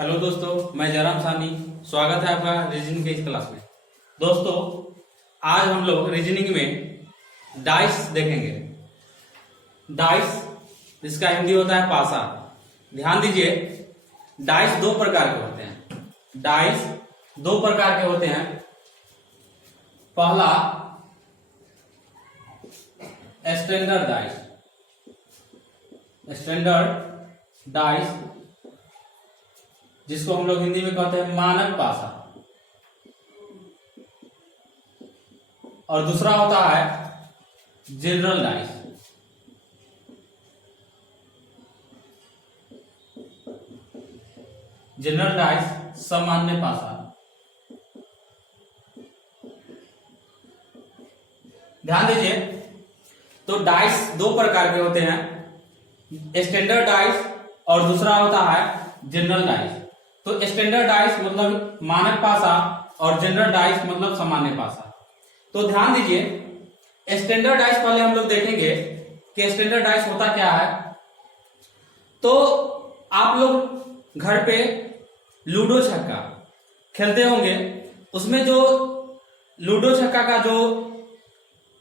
Hello दोस्तों, मैं जयराम सानी। स्वागत है आपका रीजनिंग के इस क्लास में। दोस्तों, आज हम लोग रीजनिंग में डाइस देखेंगे। डाइस, जिसका हिंदी होता है पासा। ध्यान दीजिए, डाइस दो प्रकार के होते हैं। डाइस दो प्रकार के होते हैं। पहला स्टैंडर्ड डाइस। स्टैंडर्ड डाइस, जिसको हम लोग हिंदी में कहते हैं मानक पासा। और दूसरा होता है जनरल डाइस। जनरल डाइस सामान्य पासा। ध्यान दीजिए, तो डाइस दो प्रकार के होते हैं, स्टैंडर्ड डाइस और दूसरा होता है जनरल डाइस। तो स्टैंडर्ड डाइस मतलब मानक पासा और जनरल डाइस मतलब सामान्य पासा। तो ध्यान दीजिए, स्टैंडर्ड डाइस पहले हम लोग देखेंगे कि स्टैंडर्ड डाइस होता क्या है। तो आप लोग घर पे लूडो छक्का खेलते होंगे, उसमें जो लूडो छक्का का जो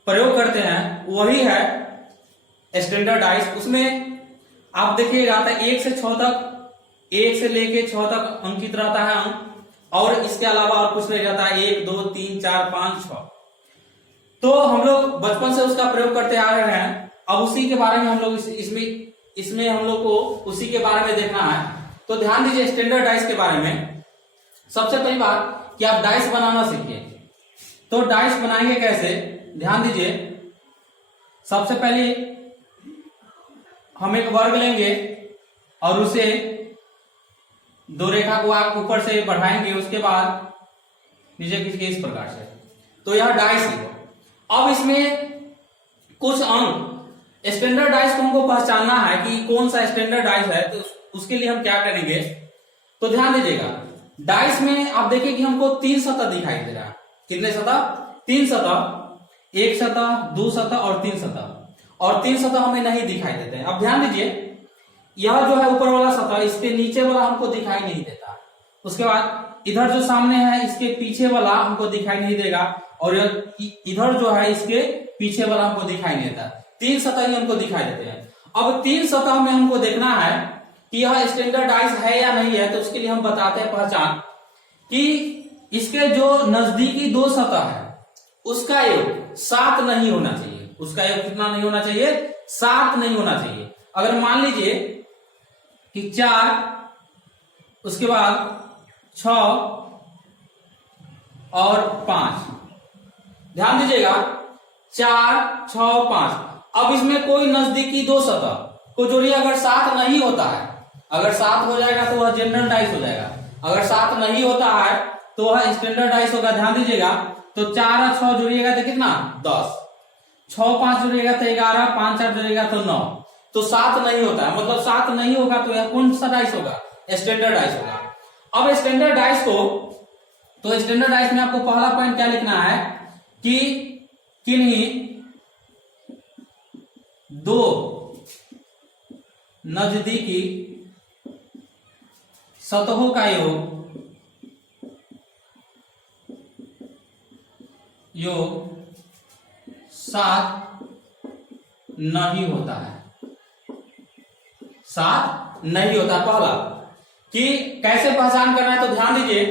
प्रयोग करते हैं वही है स्टैंडर्ड डाइस। उसमें आप देखिएगा तो 1 से 6 तक, 1 से लेके 6 तक अंकित रहता है अंक, और इसके अलावा और कुछ नहीं रहता है। 1 2 3 4 5 6। तो हम लोग बचपन से उसका प्रयोग करते आ रहे हैं। अब उसी के बारे में हम लोग इसमें हम लोग को उसी के बारे में देखना है। तो ध्यान दीजिए, स्टैंडर्ड डाइस के बारे में सबसे पहली बात कि आप डाइस बनाना सीखिए। तो डाइस बनाएंगे कैसे, ध्यान दीजिए। सबसे पहले हम एक वर्ग लेंगे और उसे दो रेखा को आप ऊपर से बढ़ाएंगे, उसके बाद नीचे खींच के इस प्रकार से। तो यह डाइस है। अब इसमें कुछ अंक, स्टैंडर्ड डाइस को हमको पहचानना है कि कौन सा स्टैंडर्ड डाइस है। तो उसके लिए हम क्या करेंगे, तो ध्यान दीजिएगा। डाइस में आप देखिए कि हमको 3 सतह दिखाई दे रहा है। कितने सतह? 3 सतह। 1 सतह, 2 सतह और 3 सतह। और 3 सतह हमें नहीं दिखाई देते हैं। अब ध्यान दीजिए, यह जो है ऊपर वाला सतह, इसके नीचे वाला हमको दिखाई नहीं देता। उसके बाद इधर जो सामने है, इसके पीछे वाला हमको दिखाई नहीं देगा, और इधर जो है इसके पीछे वाला हमको दिखाई नहीं देता। 3 सतह ही हमको दिखाई देते हैं। अब 3 सतह में हमको देखना है कि यह स्टैंडर्ड डाइस है या नहीं है। तो उसके लिए हम बताते हैं पहचान कि इसके जो नजदीकी 2 सतह है उसका योग 7 नहीं होना चाहिए। उसका योग कितना नहीं होना चाहिए? 7 नहीं होना चाहिए। अगर मान लीजिए कि 4, उसके बाद 6 और 5, ध्यान दीजिएगा, 4 6 5। अब इसमें कोई नजदीकी 2 सतह को जोड़िए। अगर 7 नहीं होता है, अगर 7 हो जाएगा तो वह जनरल डाइस हो जाएगा। अगर 7 नहीं होता है तो वह स्टैंडर्ड डाइस होगा। ध्यान दीजिएगा, तो 4 और 6 जोड़िएगा तो कितना? 10। 6 5 जोड़िएगा तो 11, 5 4 जोड़िएगा तो 9। तो 7 नहीं होता है, मतलब 7 नहीं होगा तो यह कौन सा डाइस होगा? स्टैंडर्ड डाइस होगा। अब स्टैंडर्ड डाइस को, तो स्टैंडर्ड डाइस में आपको पहला पॉइंट क्या लिखना है कि किन्हीं 2 नजदीकी सतहों का योग 7 नहीं होता है। 7 नहीं होता। पहला कि कैसे पहचान करना है, तो ध्यान दीजिए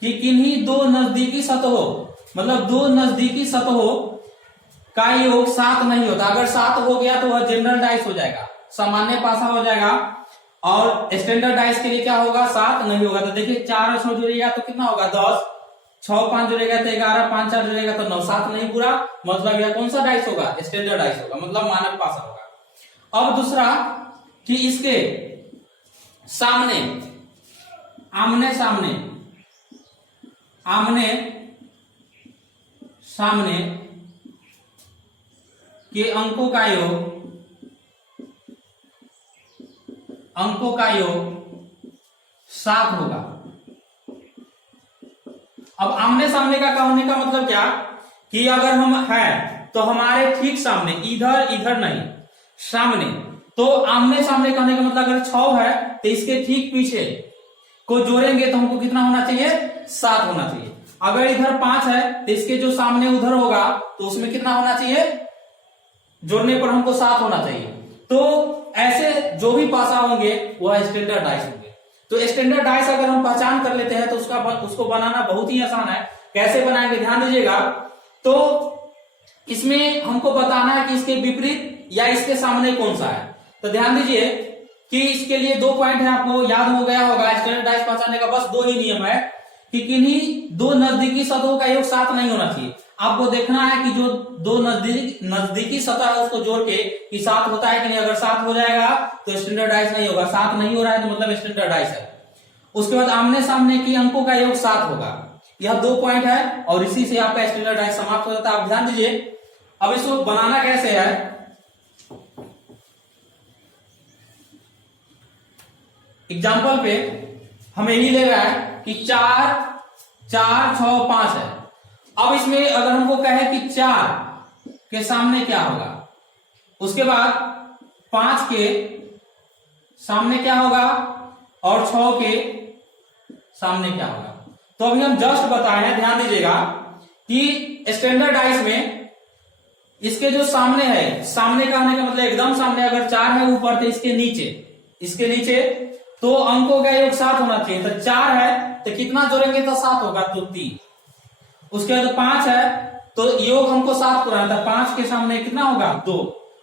कि किन्हीं 2 नजदीकी सतहों, मतलब 2 नजदीकी सतहों का योग 7 नहीं होता। अगर 7 हो गया तो वह जनरल डाइस हो जाएगा, सामान्य पासा हो जाएगा। और स्टैंडर्ड डाइस के लिए क्या होगा? 7 नहीं होगा। तो देखिए, 4 और 6 जोड़िएगा तो कितना होगा? 10। 6 5 जोड़ेगा तो 11, 5 4 जोड़ेगा तो 9। 7 नहीं पूरा, मतलब यह कौन सा डाइस होगा? स्टैंडर्ड डाइस होगा, मतलब मानक पासा होगा। अब दूसरा कि इसके सामने, आमने सामने, आमने सामने के अंकों का योग, अंकों का योग 7 होगा। अब आमने सामने का कहने का मतलब क्या कि अगर हम है तो हमारे ठीक सामने, इधर इधर नहीं, सामने। तो आमने सामने कहने का मतलब अगर 6 है तो इसके ठीक पीछे को जोड़ेंगे तो हमको कितना होना चाहिए, 7 होना चाहिए। अगर इधर 5 है तो इसके जो सामने उधर होगा तो उसमें कितना होना चाहिए, जोड़ने पर हमको 7 होना चाहिए। तो ऐसे जो भी पासा होंगे वह स्टैंडर्ड डाइस होंगे। तो स्टैंडर्ड डाइस अगर हम पहचान कर लेते हैं तो उसको बनाना बहुत ही आसान है। कैसे बनाएंगे ध्यान दीजिएगा। तो इसमें हमको बताना है कि इसके विपरीत या इसके सामने कौन सा है। तो ध्यान दीजिए कि इसके लिए 2 पॉइंट है, आपको याद हो गया होगा। स्टैंडर्ड डाइस पहचानने का बस 2 ही नियम है कि किन्हीं 2 नजदीकी सतहों का योग 7 नहीं होना चाहिए। आपको देखना है कि जो 2 नजदीकी सतह है उसको जोड़ के कि 7 होता है कि नहीं। अगर 7 हो जाएगा तो स्टैंडर्ड डाइस नहीं होगा, 7 नहीं हो रहा है तो मतलब स्टैंडर्ड डाइस है। उसके बाद आमने सामने की अंकों का योग 7 होगा। यह 2 पॉइंट है और इसी से आपका स्टैंडर्ड डाइस समाप्त हो जाता है। आप ध्यान दीजिए। अब इसको बनाना कैसे है, एग्जाम्पल पे हमें यही ले रहा है कि 4 4 6 5 है। अब इसमें अगर हमको कहे कि 4 के सामने क्या होगा, उसके बाद 5 के सामने क्या होगा और 6 के सामने क्या होगा। तो अभी हम जस्ट बताए हैं, ध्यान दीजिएगा कि स्टैंडर्ड डाइस में इसके जो सामने है, सामने का आने का मतलब एकदम सामने, अगर 4 है ऊपर तो इसके नीचे तो अंकों का योग 7 होना चाहिए। तो 4 है तो कितना जोड़ेंगे तो 7 होगा, तो 3। उसके बाद 5 है तो योग हमको 7 पुराना था, 5 के सामने कितना होगा 2।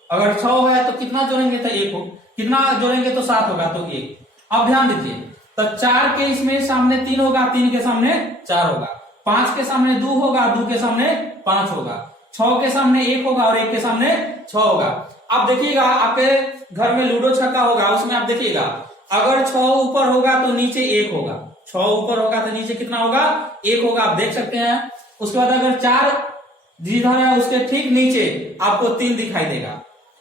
अगर 6 है तो कितना जोड़ेंगे तो 1 हो, कितना जोड़ेंगे तो 7 होगा, तो 1। अब ध्यान दीजिए, तो 4 के इसमें सामने 3 होगा, 3 के सामने 4 होगा, 5 के सामने 2 होगा, 2 के सामने 5 होगा, 6 के सामने 1 होगा और 1 के सामने 6 होगा। अब देखिएगा आपके घर में लूडो छक्का होगा, उसमें आप देखिएगा अगर 6 ऊपर होगा तो नीचे 1 होगा, 6 ऊपर होगा तो नीचे कितना होगा 1 होगा, आप देख सकते हैं। उसके बाद अगर 4 जिधर है उसके ठीक नीचे आपको 3 दिखाई देगा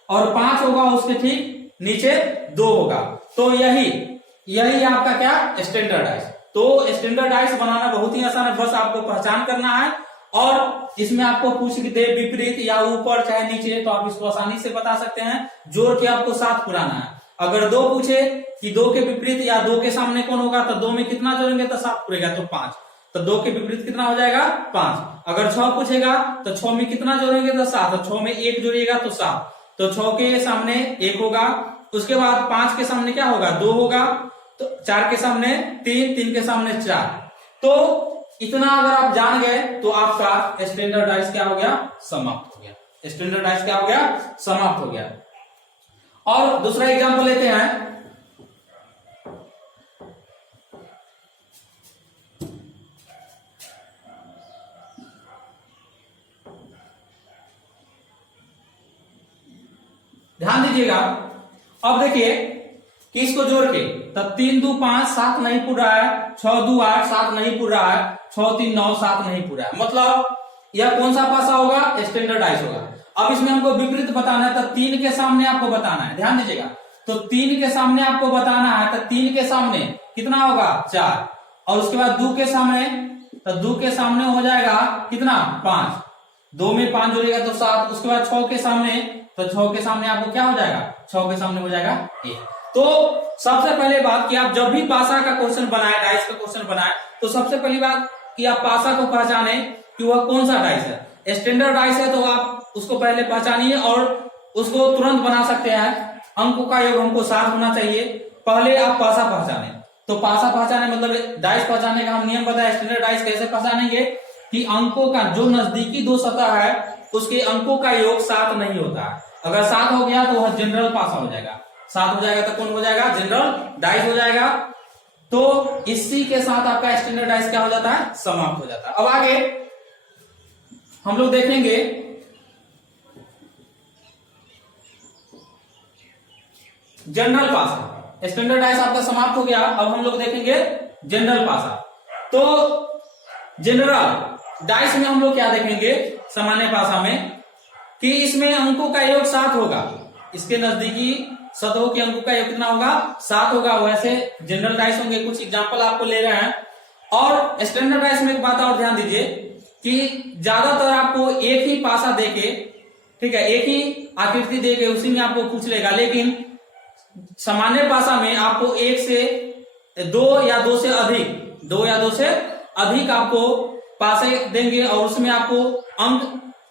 और 5 होगा उसके ठीक नीचे 2 होगा। तो यही आपका क्या स्टैंडर्ड डाइस। तो स्टैंडर्ड डाइस बनाना बहुत ही आसान है, बस आपको पहचान करना है। और इसमें आपको पूछ दे विपरीत या ऊपर चाहे नीचे तो आप इसको आसानी से बता सकते हैं। जोड़ के आपको 7 पुराना है। अगर 2 पूछे कि 2 के विपरीत या 2 के सामने कौन होगा तो 2 में कितना जोड़ेंगे तो 7 पूरेगा, तो 5। तो 2 के विपरीत कितना हो जाएगा 5। अगर 6 पूछेगा तो 6 में कितना जोड़ेंगे तो 7, तो 6 में 1 जोड़िएगा तो 7, तो 6 के सामने 1 होगा। उसके बाद 5 के सामने क्या होगा 2 होगा, तो 4 के सामने 3, 3 के सामने 4। तो इतना अगर आप जान गए तो आपका स्टैंडर्ड डाइस क्या हो गया, समाप्त हो गया। स्टैंडर्ड डाइस क्या हो गया, समाप्त हो गया। और दूसरा एग्जांपल लेते हैं। ध्यान दीजिएगा। अब देखिए कि इसको जोड़ के तब 3 2 5 7 नहीं पूर रहा है, 6 2 8 7 नहीं पूर रहा है, 6 3 9 7 नहीं पूरा है, मतलब यह कौन सा पासा होगा, स्टैंडर्ड डाइस होगा। अब इसमें हमको विपरीत बताना है, तो 3 के सामने आपको बताना है। ध्यान दीजिएगा, तो 3 के सामने आपको बताना है, तो 3 के सामने कितना होगा 4, और उसके बाद 2 के सामने, तो 2 के सामने हो जाएगा कितना 5, 2 में 5 जोड़ेगा तो 7। उसके बाद 6 के सामने, तो 6 के सामने आपको क्या हो जाएगा, 6 के सामने हो जाएगा 1। तो सबसे पहले बात कि आप जब भी पासा का क्वेश्चन बनाए, डाइस का क्वेश्चन बनाए, तो सबसे पहली बात कि आप पासा को पहचाने कि वह कौन सा डाइस है। स्टैंडर्ड डाइस है तो आप उसको पहले पहचानिए और उसको तुरंत बना सकते हैं। अंकों का योग हमको 7 होना चाहिए, पहले आप पासा पहचाने। तो पासा पहचाने मतलब डाइस पहचाने का हम नियम बताया। स्टैंडर्ड डाइस कैसे पहचानेंगे कि अंकों का जो नजदीकी 2 सतह है उसके अंकों का योग 7 नहीं होता है। अगर 7 हो गया तो वह जनरल पासा हो जाएगा, 7 हो जाएगा तो कौन हो जाएगा, जनरल डाइस हो जाएगा। तो इसी के साथ आपका स्टैंडर्ड डाइस क्या हो जाता है, समाप्त हो जाता है। अब आगे हम लोग देखेंगे जनरल पासा। स्टैंडर्ड डाइस आपका समाप्त हो गया, अब हम लोग देखेंगे जनरल पासा। तो जनरल डाइस में हम लोग क्या देखेंगे, सामान्य पासा में, कि इसमें अंकों का योग 7 होगा, इसके नजदीकी सतहों के अंकों का योग कितना होगा 7 होगा। वैसे जनरल डाइस होंगे, कुछ एग्जांपल आपको ले रहे हैं। और स्टैंडर्ड डाइस में एक बात और ध्यान दीजिए कि ज्यादातर आपको एक ही पासा देके, ठीक है, एक ही आकृति देके उसी में आपको पूछ लेगा, लेकिन सामान्य पासा में आपको 1 से दो या दो से अधिक आपको पासे देंगे और उसमें आपको अंक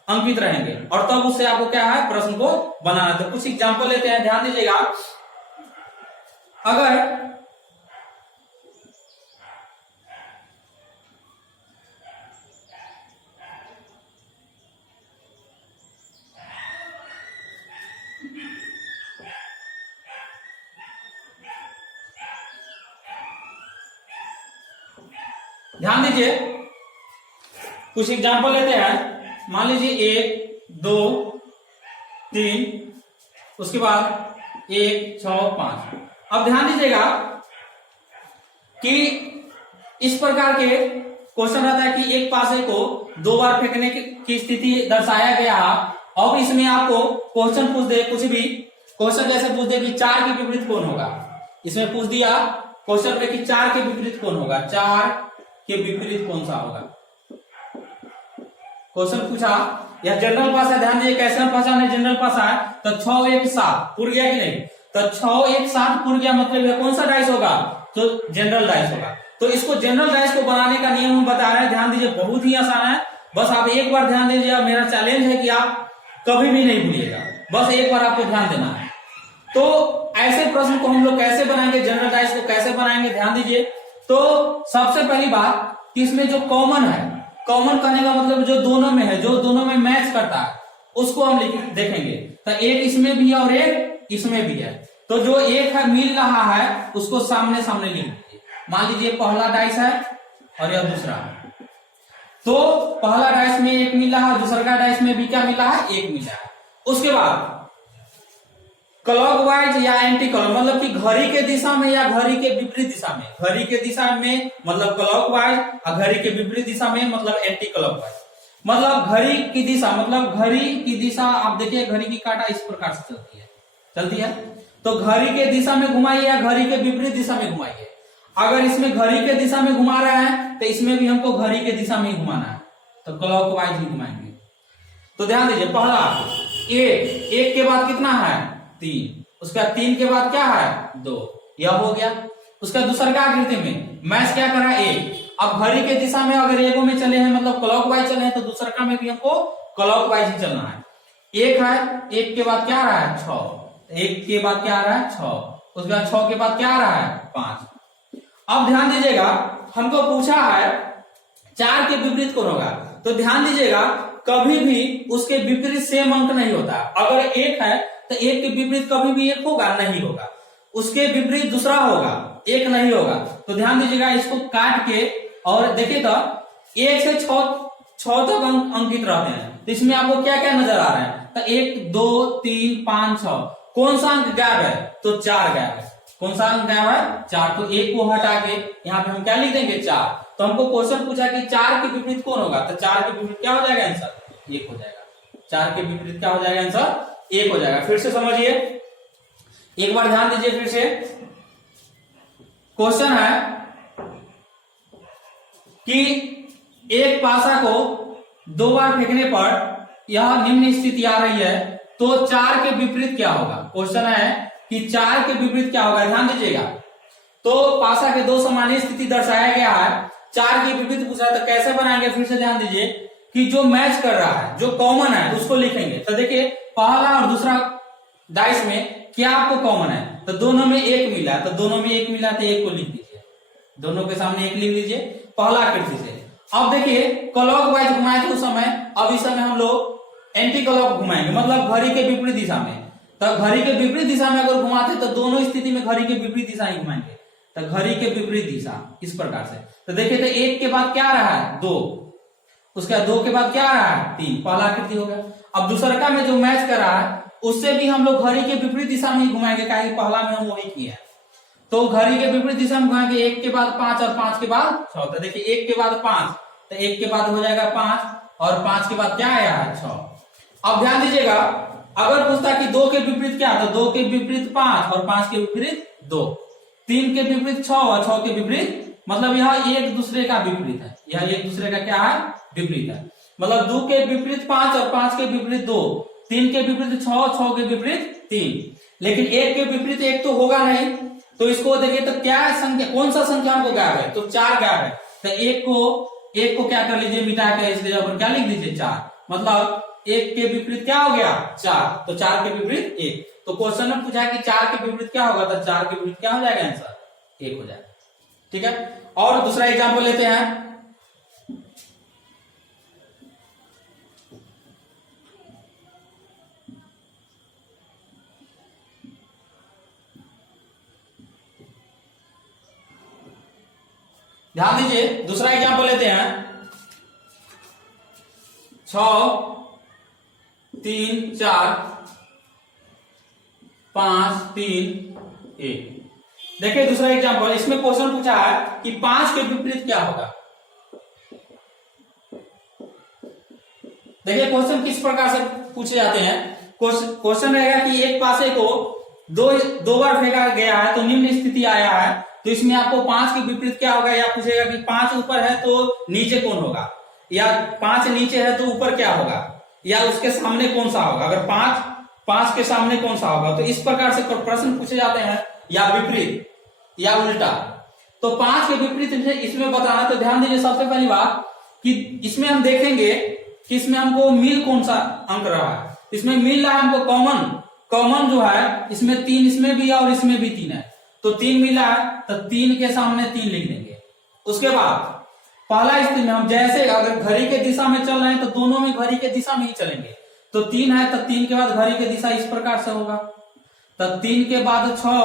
अंकित रहेंगे और तब उससे आपको क्या है प्रश्न को बनाना। तो कुछ एग्जांपल लेते हैं, ध्यान दीजिएगा। अगर ध्यान दीजिए, कुछ एग्जांपल लेते हैं। मान लीजिए 1 2 3, उसके बाद 1 6 5। अब ध्यान दीजिएगा कि इस प्रकार के क्वेश्चन रहता है कि एक पासे को 2 बार फेंकने की स्थिति दर्शाया गया है। अब इसमें आपको क्वेश्चन पूछ दे, कुछ भी क्वेश्चन जैसे पूछ दे कि 4 के विपरीत कौन होगा। इसमें पूछ दिया क्वेश्चन में कि 4 के विपरीत कौन होगा, 4 के विपरीत कौन सा होगा। क्वेश्चन पूछा, यह जनरल पास है, ध्यान दीजिए कैसे पहचाने जनरल पास है। तो 6 1 7 पुर गया कि नहीं, तो 6 1 7 पुर गया, मतलब यह कौन सा डाइस होगा, तो जनरल डाइस होगा। तो इसको जनरल डाइस को बनाने का नियम हम बता रहे हैं, ध्यान दीजिए बहुत ही आसान है। बस आप एक बार ध्यान दीजिए, मेरा चैलेंज है कि आप कभी भी नहीं भूलिएगा, बस एक बार आपको ध्यान देना है। तो ऐसे प्रश्न को हम लोग कैसे बनाएंगे, जनरल डाइस को कैसे बनाएंगे, ध्यान दीजिए। तो सबसे पहली बात कि इसमें जो कॉमन है, कॉमन करने का मतलब जो दोनों में है, जो दोनों में मैच करता है उसको हम देखेंगे। तो एक इसमें भी है और एक इसमें भी है। तो जो एक है मिल रहा है उसको सामने सामने लिख दीजिए। मान लीजिए पहला डाइस है और यह दूसरा है, तो पहला डाइस में 1 मिला है, दूसरा डाइस में भी क्या मिला है, 1 मिला है। उसके बाद क्लॉकवाइज या एंटी क्लॉक, मतलब कि घड़ी के दिशा में या घड़ी के विपरीत दिशा में। घड़ी के दिशा में मतलब क्लॉकवाइज और घड़ी के विपरीत दिशा में मतलब एंटी क्लॉकवाइज। मतलब घड़ी की दिशा, मतलब घड़ी की दिशा आप देखिए, घड़ी की कांटा इस प्रकार से चलती है। तो घड़ी के दिशा में घुमाइए या घड़ी के विपरीत दिशा में घुमाइए। अगर इसमें घड़ी के दिशा में घुमा रहे हैं तो इसमें भी हमको घड़ी के दिशा में ही घुमाना है, तो क्लॉकवाइज ही घुमाएंगे। तो ध्यान दीजिए, पहला 1 के बाद कितना है, 3, उसका 3 के बाद क्या है, 2, यह हो गया। उसका दूसरा का आकृति में मैच क्या करा, 1। अब घड़ी के दिशा में अगर एगो में चले हैं मतलब क्लॉकवाइज चले हैं, तो दूसरा का में भी हमको क्लॉकवाइज ही चलना है। 1 है, 1 के बाद क्या आ रहा है, 6, 1 के बाद क्या आ रहा है, 6, उसके बाद 6 के बाद क्या आ रहा है, 5। अब ध्यान दीजिएगा, हमको पूछा है 4 के विपरीत कौन होगा। तो ध्यान दीजिएगा, कभी भी उसके विपरीत सेम अंक नहीं होता। अगर 1 है तो 1 के विपरीत कभी भी 1 होगा, नहीं होगा। उसके विपरीत दूसरा होगा, 1 नहीं होगा। तो ध्यान दीजिएगा, इसको काट के और देखिए तो 1 से 6 तक अंकित रहते हैं। तो इसमें आपको क्या क्या नजर आ रहा है, तो 1 2 3 5 6, कौन सा अंक गायब है, तो 4 गायब है। कौन सा अंक गायब है, 4। तो 1 को हटा के यहाँ पे हम क्या लिख देंगे, 4। तो हमको क्वेश्चन पूछा कि 4 के विपरीत कौन होगा, तो 4 के विपरीत क्या हो जाएगा आंसर, 1 हो जाएगा। 4 के विपरीत क्या हो जाएगा आंसर, 1 हो जाएगा। फिर से समझिए, एक बार ध्यान दीजिए फिर से। क्वेश्चन है कि एक पासा को 2 बार फेंकने पर यह निम्न स्थिति आ रही है, तो 4 के विपरीत क्या होगा। क्वेश्चन है कि 4 के विपरीत क्या होगा, ध्यान दीजिएगा। तो पासा के 2 सामान्य स्थिति दर्शाया गया है, 4 के विपरीत पूछा, तो कैसे बनाएंगे, फिर से ध्यान दीजिए कि जो मैच कर रहा है, जो कॉमन है उसको लिखेंगे। तो देखिए पहला और दूसरा डाइस में क्या आपको कॉमन है, तो दोनों में 1 मिला, तो दोनों में 1 मिला तो 1 को लिख दीजिए, दोनों के सामने 1 लिख लीजिए पहला आकृति से। अब देखिए क्लॉकवाइज घुमाए थे उस समय, अब इस समय हम लोग एंटी क्लॉक घुमाएंगे, मतलब घड़ी के विपरीत दिशा में। तो घड़ी के विपरीत दिशा में अगर घुमाते तो दोनों स्थिति में घड़ी के विपरीत दिशा ही घुमाएंगे। तो घड़ी के विपरीत दिशा इस प्रकार से। तो देखिए तो 1 के बाद क्या आ रहा है, 2, उसके बाद 2 के बाद क्या आ रहा है, 3, पहला आकृति हो गया। अब दूसरा का में जो मैच कर रहा है उससे भी हम लोग घड़ी के विपरीत दिशा में ही घुमाएंगे, क्या पहला में हम वही किए। तो घड़ी के विपरीत दिशा में घुमाएंगे, 1 के बाद 5 और 5 के बाद 6। तो देखिए 1 के बाद 5, तो 1 के बाद हो जाएगा 5 और 5 के बाद क्या आया है, 6। अब ध्यान दीजिएगा, अगर पूछता कि 2 के विपरीत क्या, तो 2 के विपरीत 5 और 5 के विपरीत 2, 3 के विपरीत 6 और 6 के विपरीत, मतलब यह एक दूसरे का विपरीत है, यह एक दूसरे का क्या है, विपरीत है। मतलब 2 के विपरीत 5 और 5 के विपरीत 2, 3 के विपरीत 6 और 6 के विपरीत 3। लेकिन 1 के विपरीत 1 तो होगा नहीं, तो इसको देखिए तो क्या संख्या, कौन सा संख्या हमको गायब है, तो 4 गायब है। तो एक को क्या कर लीजिए, मिटा के इस जगह पर क्या लिख दीजिए 4, मतलब 1 के विपरीत क्या हो गया 4, तो 4 के विपरीत 1। तो क्वेश्चन में पूछा कि 4 के विपरीत क्या होगा, तो 4 के विपरीत क्या हो जाएगा, आंसर 1 हो जाएगा। ठीक है, और दूसरा एग्जाम्पल लेते हैं। ध्यान दीजिए, दूसरा एग्जाम्पल लेते हैं। 6 3 4 5 3 1। देखिए दूसरा एग्जाम्पल, इसमें क्वेश्चन पूछा है कि 5 के विपरीत क्या होगा। देखिए क्वेश्चन किस प्रकार से पूछे जाते हैं। क्वेश्चन रहेगा कि एक पासे को दो बार फेंका गया है तो निम्न स्थिति आया है, तो इसमें आपको 5 के विपरीत क्या होगा, या पूछेगा कि 5 ऊपर है तो नीचे कौन होगा, या 5 नीचे है तो ऊपर क्या होगा, या उसके सामने कौन सा होगा। अगर 5 के सामने कौन सा होगा, तो इस प्रकार से प्रश्न पूछे जाते हैं, या विपरीत या उल्टा। तो 5 के विपरीत इसमें बताना, तो ध्यान दीजिए सबसे पहली बात कि इसमें हम देखेंगे कि इसमें हमको मिल कौन सा अंक रहा है। इसमें मिल रहा है हमको कॉमन जो है, इसमें 3 इसमें भी है और इसमें भी 3 है, तो 3 मिला है, तो 3 के सामने 3 लिख देंगे। उसके बाद पहला स्थिति में हम जैसे अगर घड़ी के दिशा में चल रहे हैं तो दोनों में घड़ी के दिशा में ही चलेंगे। तो 3 है तो 3 के बाद घड़ी की दिशा इस प्रकार से होगा, तो 3 के बाद 6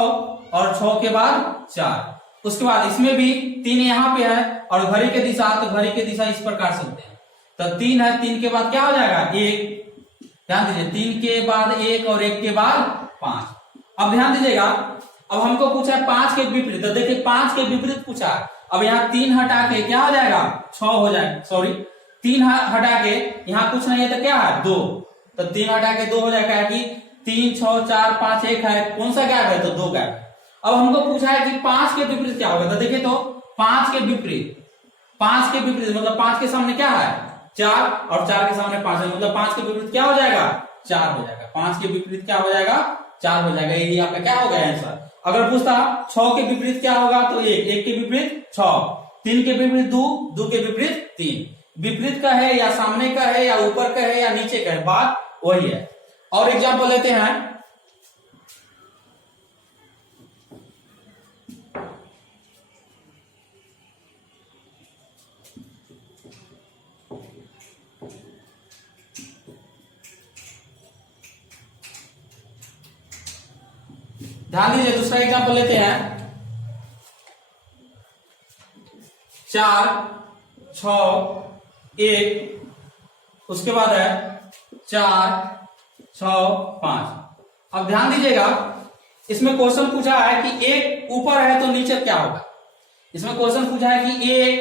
और 6 के बाद 4। उसके बाद इसमें भी 3 यहाँ पे है और घड़ी के दिशा, तो घड़ी के दिशा इस प्रकार से होते हैं। तो 3 है, 3 के बाद क्या हो जाएगा 1। ध्यान दीजिए 3 के बाद 1 और 1 के बाद 5। अब ध्यान दीजिएगा, अब हमको पूछा है 5 के विपरीत, तो देखिए 5 के विपरीत पूछा। अब यहाँ 3 हटा के क्या हो जाएगा 6 हो जाएगा, सॉरी 3 हटा के यहाँ कुछ नहीं है तो क्या है 2, तो 3 हटा के 2 हो जाएगा कि 3 6 4 5 1 है, कौन सा गैप है, तो 2 गैप है। अब हमको पूछा है कि 5 के विपरीत क्या होगा, तो देखिए तो 5 के विपरीत मतलब 5 के सामने क्या है 4 और 4 के सामने 5 है, मतलब 5 के विपरीत क्या हो जाएगा 4 हो जाएगा। 5 के विपरीत क्या हो जाएगा 4 हो जाएगा, यही आपका क्या हो गया आंसर। अगर पूछता 6 के विपरीत क्या होगा, तो 1 के विपरीत 6, 3 के विपरीत 2 के विपरीत 3। विपरीत का है या सामने का है या ऊपर का है या नीचे का है, बात वही है। और एग्जाम्पल लेते हैं। ध्यान दीजिए दूसरा एग्जाम्पल लेते हैं। 4 6 1, उसके बाद है 4 6 5। अब ध्यान दीजिएगा, इसमें क्वेश्चन पूछा है कि एक ऊपर है तो नीचे क्या होगा। इसमें क्वेश्चन पूछा है कि एक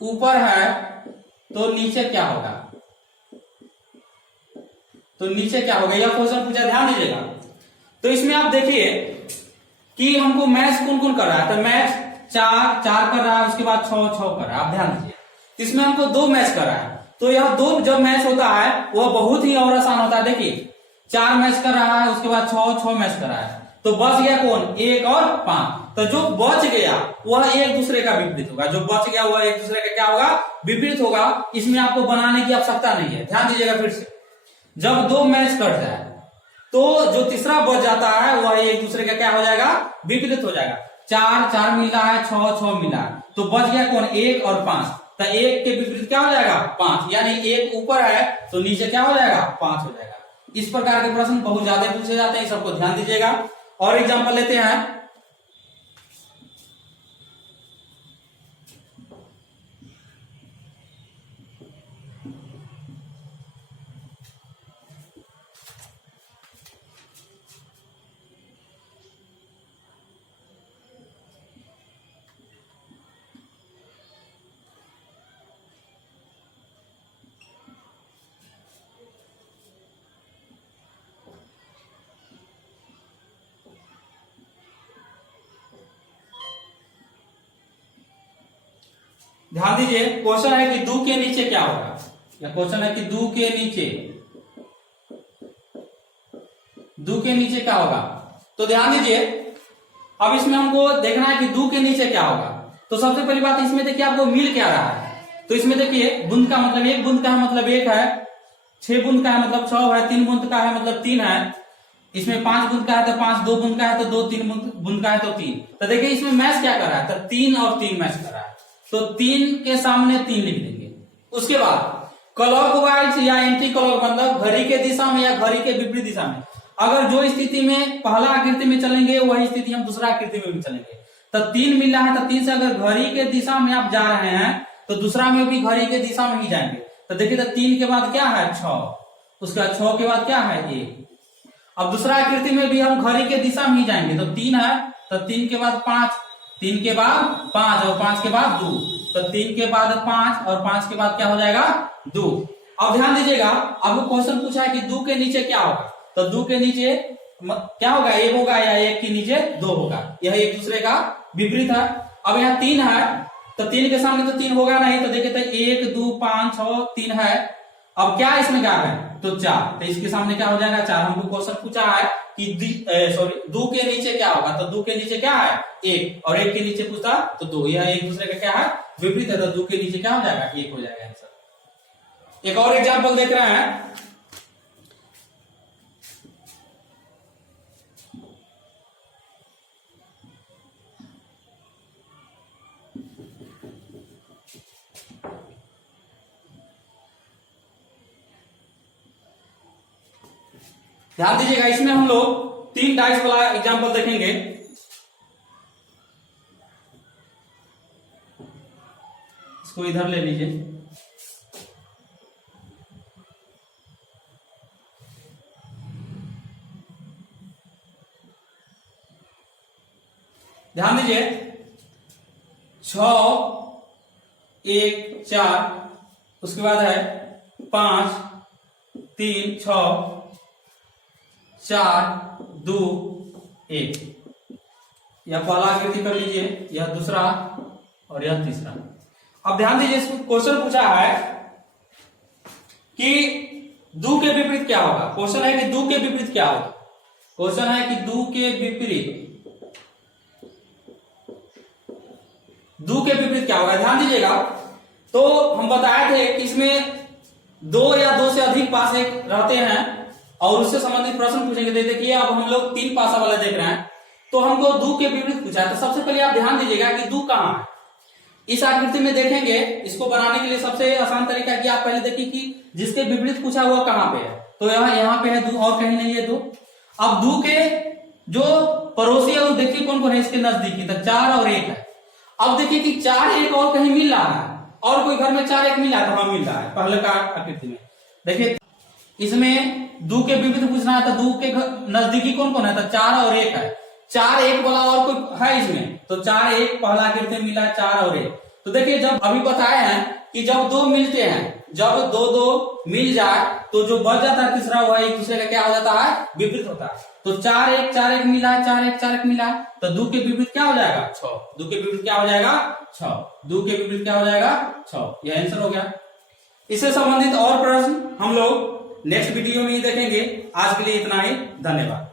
ऊपर है तो नीचे क्या होगा, तो नीचे क्या होगा, यह क्वेश्चन पूछा। ध्यान दीजिएगा, तो इसमें आप देखिए कि हमको मैच कौन कौन कर रहा है, तो मैच 4 कर रहा है, उसके बाद 6 कर रहा है। आप ध्यान दीजिए, इसमें हमको 2 मैच कर रहा है, तो यह 2 जब मैच होता है वह बहुत ही और आसान होता है। देखिए 4 मैच कर रहा है, उसके बाद 6 मैच कर रहा है, तो बच गया कौन 1 और 5। तो जो बच गया वह एक दूसरे का विपरीत होगा, जो बच गया वह एक दूसरे का क्या होगा विपरीत होगा। इसमें आपको बनाने की आवश्यकता नहीं है। ध्यान दीजिएगा फिर से, जब 2 मैच कट जाए तो जो तीसरा बच जाता है वह एक दूसरे का क्या हो जाएगा विपरीत हो जाएगा। 4 मिला है, 6 मिला है, तो बच गया कौन 1 और 5। तो 1 के विपरीत क्या हो जाएगा 5, यानी 1 ऊपर है तो नीचे क्या हो जाएगा 5 हो जाएगा। इस प्रकार के प्रश्न बहुत ज्यादा पूछे जाते हैं, सबको ध्यान दीजिएगा। और एग्जाम्पल लेते हैं। ध्यान दीजिए, क्वेश्चन है कि 2 के नीचे क्या होगा, या क्वेश्चन है कि 2 के नीचे क्या होगा। तो ध्यान दीजिए, अब इसमें हमको देखना है कि 2 के नीचे क्या होगा। तो सबसे पहली बात इसमें देखिए आपको मिल क्या रहा है। तो इसमें देखिए बूंद का मतलब 1 बूंद का है मतलब 1 है, 6 बूंद का है मतलब 6 है, 3 बूंद का है मतलब 3 है, इसमें 5 बूंद का है तो 5, 2 बूंद का है तो 2, 3 बूंद का है तो 3। तो देखिए इसमें मैच क्या कर रहा है, तो 3 और 3 मैच कर रहा है, तो 3 के सामने 3 लिख देंगे। उसके बाद क्लॉकवाइज या एंटी क्लॉक मतलब घड़ी के दिशा में या घड़ी के विपरीत दिशा में, अगर जो स्थिति में पहला आकृति में चलेंगे वही स्थिति हम दूसरा आकृति में भी चलेंगे। तो 3 मिल रहा है, तो 3 से अगर घड़ी के दिशा में आप जा रहे हैं तो दूसरा में भी घड़ी के दिशा में ही जाएंगे। तो देखिए, तो 3 के बाद क्या है 6, उसके बाद 6 के बाद क्या है 1। अब दूसरा आकृति में भी हम घड़ी के दिशा में ही जाएंगे, तो 3 है, तो 3 के बाद 5, 3 के बाद 5 और 5 के बाद 2, तो 3 के बाद 5 और 5 के बाद क्या हो जाएगा 2। अब ध्यान दीजिएगा, आपको क्वेश्चन पूछा है कि 2 के नीचे क्या होगा, तो 2 के नीचे क्या होगा, 1 होगा या 1 के नीचे 2 होगा, यह एक दूसरे का विपरीत है। अब यहाँ 3 है, तो 3 के सामने तो 3 होगा नहीं, तो देखिए तो 1, 2, 5, 6, 3 है। अब क्या इसमें क्या है, तो 4, तो इसके सामने क्या हो जाएगा 4। हमको क्वेश्चन पूछा है कि 2 के नीचे क्या होगा, तो 2 के नीचे क्या है 1, और 1 के नीचे पूछता तो 2, यह एक दूसरे का क्या है विपरीत है, तो 2 के नीचे क्या हो जाएगा 1 हो जाएगा आंसर। एक और एग्जांपल देख रहे हैं, ध्यान दीजिएगा, इसमें हम लोग 3 डाइस वाला एग्जांपल देखेंगे। इसको इधर ले लीजिए। ध्यान दीजिए, 6, 1, 4, उसके बाद है 5, 3, 6, 4, 2, 1। यह पहला आकृति कर लीजिए, यह दूसरा और यह तीसरा। अब ध्यान दीजिए, इसको क्वेश्चन पूछा है कि 2 के विपरीत क्या होगा। क्वेश्चन है कि 2 के विपरीत क्या होगा, क्वेश्चन है कि 2 के विपरीत क्या होगा। ध्यान दीजिएगा, तो हम बताए थे कि इसमें 2 या 2 से अधिक पासे रहते हैं और उससे संबंधित प्रश्न पूछेंगे। देखिए अब हम लोग 3 पासा वाला देख रहे हैं, तो हमको 2 के विपरीत पूछा है। तो सबसे पहले आप ध्यान दीजिएगा कि 2 कहां है। इस आकृति में देखेंगे, इसको बनाने के लिए सबसे आसान तरीका कि आप पहले देखिए कि जिसके विपरीत पूछा हुआ कहां पे है, तो यहाँ पे है 2 और कहीं नहीं है 2। अब 2 के जो पड़ोसी है वो देखिए कौन कौन है इसके नजदीकी, तो 4 और 1 है। अब देखिए कि 4, 1 और कहीं मिल रहा है, और कोई घर में 4, 1 मिला तो हाँ मिल रहा है पहले का आकृति में। देखिए इसमें 2 के विपरीत पूछना है, तो 2 के नजदीकी कौन कौन है, तो 4 और 1 है। 4, 1 वाला और कोई है इसमें, तो 4, 1 पहला आकृति में मिला 4 और 1। तो देखिए जब अभी बताए हैं कि जब 2 मिलते हैं, जब 2 मिल जाए तो जो बच जाता है तीसरा वो एक दूसरे का क्या हो जाता है विपरीत होता है। तो 4, 1 मिला है, 4, 1 मिला है, तो 2 के विपरीत क्या हो जाएगा 6। 2 के विपरीत क्या हो जाएगा 6। 2 के विपरीत क्या हो जाएगा 6। यह आंसर हो गया। इससे संबंधित और प्रश्न हम लोग नेक्स्ट वीडियो में ही देखेंगे। आज के लिए इतना ही, धन्यवाद।